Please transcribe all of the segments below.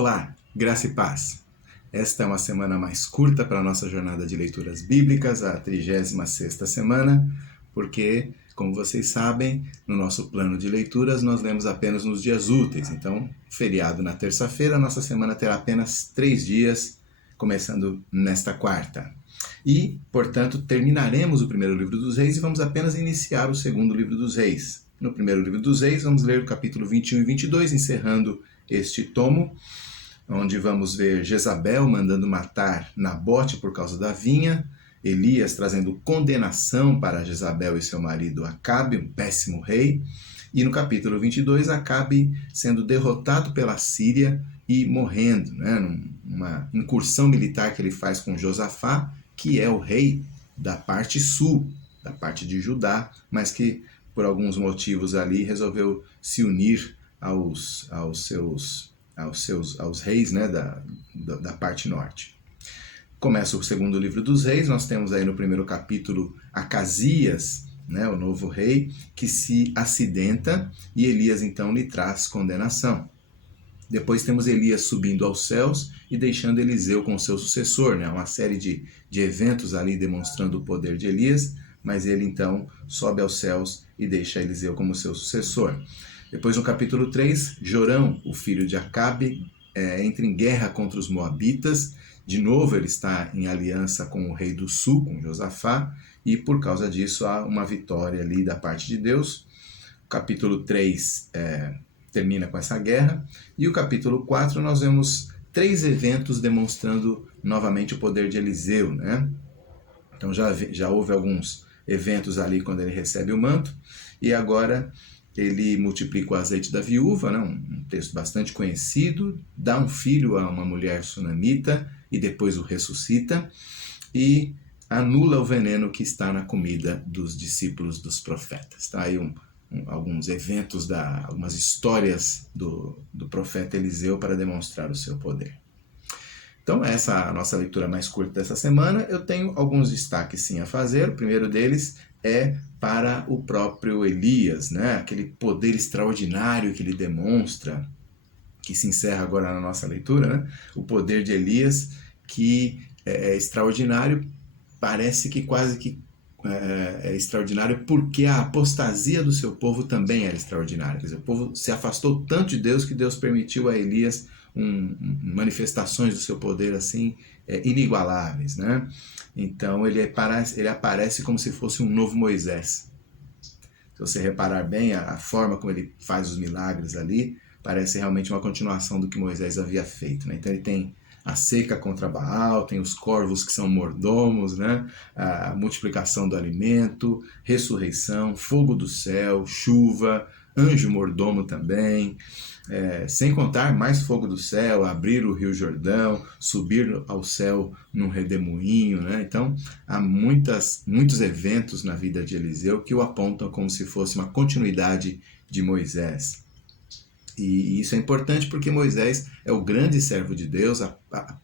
Olá, graça e paz. Esta é uma semana mais curta para a nossa jornada de leituras bíblicas, a 36ª semana, porque, como vocês sabem, no nosso plano de leituras nós lemos apenas nos dias úteis. Então, feriado na terça-feira, nossa semana terá apenas 3 dias, começando nesta quarta. E, portanto, terminaremos o primeiro livro dos Reis e vamos apenas iniciar o segundo livro dos Reis. No primeiro livro dos Reis, vamos ler o capítulo 21 e 22, encerrando este tomo, onde vamos ver Jezabel mandando matar Nabote por causa da vinha, Elias trazendo condenação para Jezabel e seu marido Acabe, um péssimo rei, e no capítulo 22, Acabe sendo derrotado pela Síria e morrendo, numa incursão militar que ele faz com Josafá, que é o rei da parte sul, da parte de Judá, mas que por alguns motivos ali resolveu se unir aos reis, da parte norte. Começa o segundo livro dos Reis, nós temos aí no primeiro capítulo Acasias, o novo rei, que se acidenta e Elias então lhe traz condenação. Depois temos Elias subindo aos céus e deixando Eliseu com seu sucessor, uma série de eventos ali demonstrando o poder de Elias, mas ele então sobe aos céus e deixa Eliseu como seu sucessor. Depois no capítulo 3, Jorão, o filho de Acabe, entra em guerra contra os moabitas. De novo ele está em aliança com o rei do sul, com Josafá, e por causa disso há uma vitória ali da parte de Deus. O capítulo 3 termina com essa guerra, e o capítulo 4 nós vemos 3 eventos demonstrando novamente o poder de Eliseu, Então já houve alguns eventos ali quando ele recebe o manto, e agora ele multiplica o azeite da viúva, um texto bastante conhecido, dá um filho a uma mulher sunamita e depois o ressuscita, e anula o veneno que está na comida dos discípulos dos profetas. Está aí alguns eventos, algumas histórias do profeta Eliseu para demonstrar o seu poder. Então, essa é a nossa leitura mais curta dessa semana. Eu tenho alguns destaques sim a fazer. O primeiro deles é para o próprio Elias, aquele poder extraordinário que ele demonstra, que se encerra agora na nossa leitura, o poder de Elias, que é extraordinário, parece que quase que é extraordinário porque a apostasia do seu povo também era extraordinária. Quer dizer, o povo se afastou tanto de Deus que Deus permitiu a Elias manifestações do seu poder assim inigualáveis, Então ele aparece como se fosse um novo Moisés. Se você reparar bem a forma como ele faz os milagres ali, parece realmente uma continuação do que Moisés havia feito, Então ele tem a seca contra Baal, tem os corvos que são mordomos, a multiplicação do alimento, ressurreição, fogo do céu, chuva, anjo mordomo também, sem contar mais fogo do céu, abrir o rio Jordão, subir ao céu num redemoinho, Então há muitos eventos na vida de Eliseu que o apontam como se fosse uma continuidade de Moisés. E isso é importante porque Moisés é o grande servo de Deus, a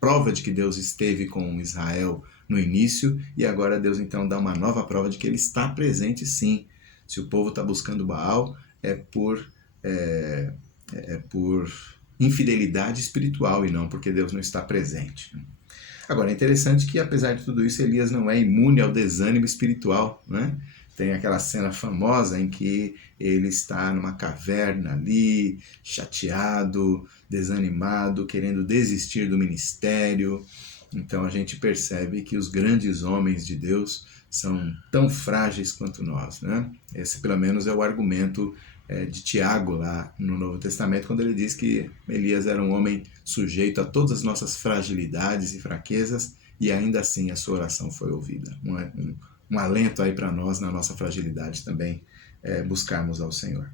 prova de que Deus esteve com Israel no início, e agora Deus então dá uma nova prova de que ele está presente sim. Se o povo está buscando Baal, é por infidelidade espiritual e não porque Deus não está presente. Agora, é interessante que, apesar de tudo isso, Elias não é imune ao desânimo espiritual, Tem aquela cena famosa em que ele está numa caverna ali, chateado, desanimado, querendo desistir do ministério. Então a gente percebe que os grandes homens de Deus são tão frágeis quanto nós, Esse pelo menos é o argumento de Tiago lá no Novo Testamento, quando ele diz que Elias era um homem sujeito a todas as nossas fragilidades e fraquezas, e ainda assim a sua oração foi ouvida. Um alento aí para nós, na nossa fragilidade também, buscarmos ao Senhor.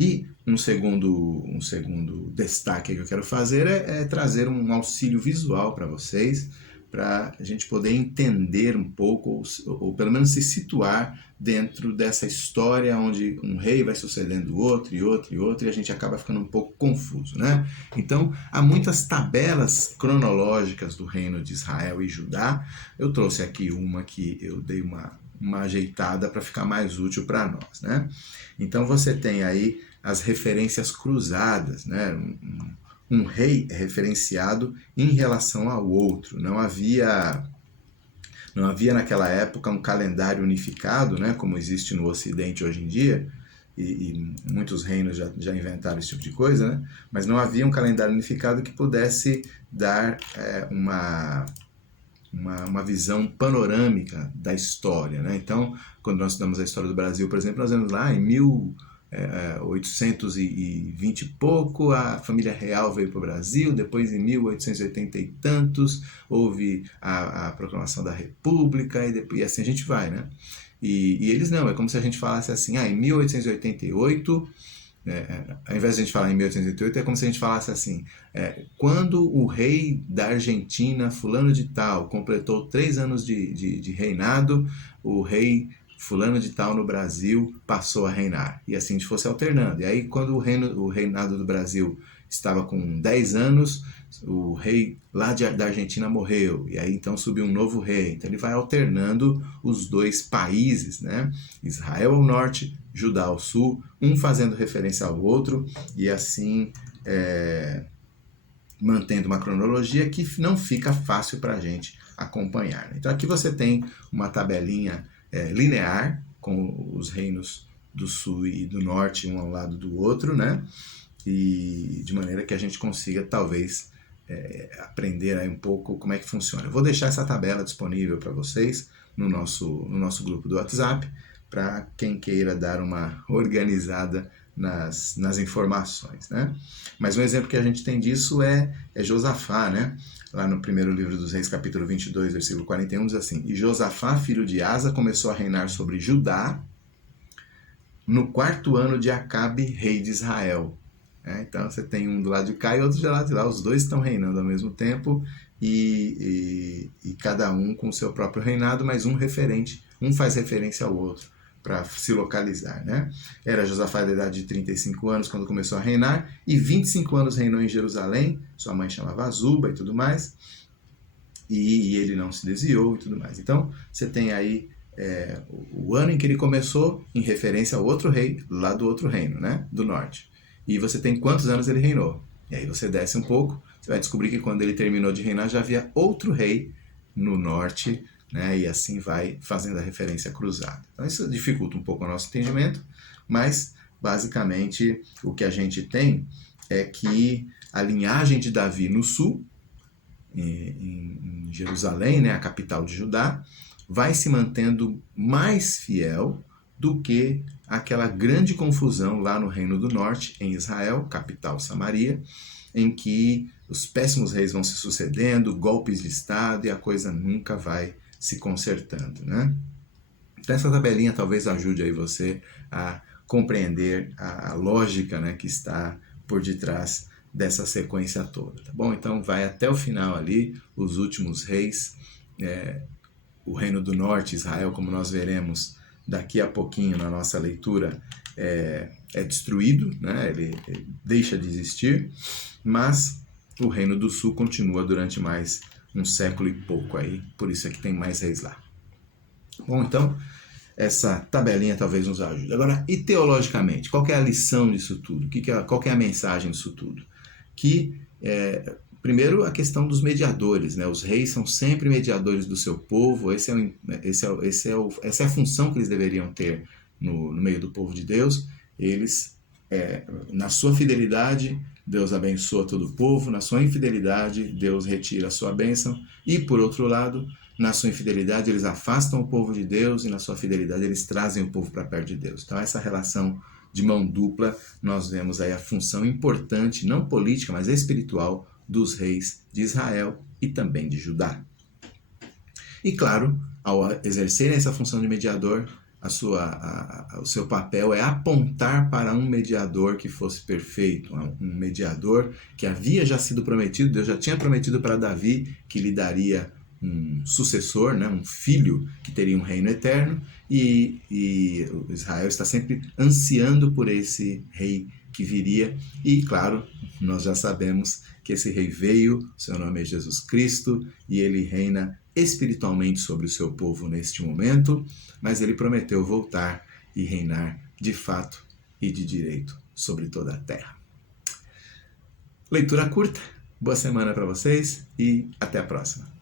E um segundo destaque que eu quero fazer é trazer um auxílio visual para vocês, para a gente poder entender um pouco, ou pelo menos se situar dentro dessa história onde um rei vai sucedendo outro, e a gente acaba ficando um pouco confuso, Então, há muitas tabelas cronológicas do reino de Israel e Judá. Eu trouxe aqui uma que eu dei uma ajeitada para ficar mais útil para nós, Então, você tem aí as referências cruzadas, um rei é referenciado em relação ao outro. Não havia naquela época um calendário unificado, né, como existe no Ocidente hoje em dia, e muitos reinos já inventaram esse tipo de coisa, né, mas não havia um calendário unificado que pudesse dar uma visão panorâmica da história, né? Então, quando nós estudamos a história do Brasil, por exemplo, nós vemos lá em 1820 e pouco, a família real veio para o Brasil, depois em 1880 e tantos, houve a proclamação da República, e assim a gente vai, né? E eles não, é como se a gente falasse assim, em 1888, ao invés de a gente falar em 1888, é como se a gente falasse assim, quando o rei da Argentina, fulano de tal, completou 3 anos de reinado, o rei fulano de tal no Brasil passou a reinar. E assim a gente fosse alternando. E aí quando o reinado do Brasil estava com 10 anos, o rei lá da Argentina morreu, e aí então subiu um novo rei. Então ele vai alternando os dois países, né? Israel ao norte, Judá ao sul, um fazendo referência ao outro, e assim mantendo uma cronologia que não fica fácil para a gente acompanhar. Então aqui você tem uma tabelinha linear, com os reinos do sul e do norte um ao lado do outro, né? E de maneira que a gente consiga talvez aprender aí um pouco como é que funciona. Eu vou deixar essa tabela disponível para vocês no nosso grupo do WhatsApp, para quem queira dar uma organizada nas informações, né? Mas um exemplo que a gente tem disso é Josafá, né? Lá no primeiro livro dos Reis, capítulo 22, versículo 41, diz assim: E Josafá, filho de Asa, começou a reinar sobre Judá no 4º ano de Acabe, rei de Israel. Então você tem um do lado de cá e outro do lado de lá, os dois estão reinando ao mesmo tempo, e cada um com o seu próprio reinado, mas um faz referência ao outro para se localizar, né? Era Josafá da idade de 35 anos quando começou a reinar, e 25 anos reinou em Jerusalém, sua mãe chamava Azuba e tudo mais, e ele não se desviou e tudo mais. Então você tem aí o ano em que ele começou em referência ao outro rei lá do outro reino, né? Do norte. E você tem quantos anos ele reinou. E aí você desce um pouco, você vai descobrir que quando ele terminou de reinar já havia outro rei no norte, né? E assim vai fazendo a referência cruzada. Então isso dificulta um pouco o nosso entendimento, mas basicamente o que a gente tem é que a linhagem de Davi no sul, em Jerusalém, né, a capital de Judá, vai se mantendo mais fiel do que aquela grande confusão lá no Reino do Norte, em Israel, capital Samaria, em que os péssimos reis vão se sucedendo, golpes de Estado, e a coisa nunca vai se consertando, né? Então essa tabelinha talvez ajude aí você a compreender a lógica, né, que está por detrás dessa sequência toda, tá bom? Então vai até o final ali, os últimos reis, o Reino do Norte, Israel, como nós veremos daqui a pouquinho na nossa leitura, é destruído, né? Ele deixa de existir, mas o Reino do Sul continua durante mais um século e pouco aí, por isso é que tem mais reis lá. Bom, então, essa tabelinha talvez nos ajude. Agora, e teologicamente, qual que é a lição disso tudo? Qual que é a mensagem disso tudo? Que, primeiro, a questão dos mediadores, né? Os reis são sempre mediadores do seu povo, essa é a função que eles deveriam ter no meio do povo de Deus. Eles, na sua fidelidade, Deus abençoa todo o povo, na sua infidelidade, Deus retira a sua bênção, e, por outro lado, na sua infidelidade, eles afastam o povo de Deus, e na sua fidelidade, eles trazem o povo para perto de Deus. Então, essa relação de mão dupla, nós vemos aí a função importante, não política, mas espiritual, dos reis de Israel e também de Judá. E, claro, ao exercerem essa função de mediador, o seu papel é apontar para um mediador que fosse perfeito, um mediador que havia já sido prometido, Deus já tinha prometido para Davi que lhe daria um sucessor, né, um filho que teria um reino eterno, e Israel está sempre ansiando por esse rei que viria, e claro, nós já sabemos que esse rei veio, seu nome é Jesus Cristo, e ele reina espiritualmente sobre o seu povo neste momento, mas ele prometeu voltar e reinar de fato e de direito sobre toda a terra. Leitura curta. Boa semana para vocês e até a próxima.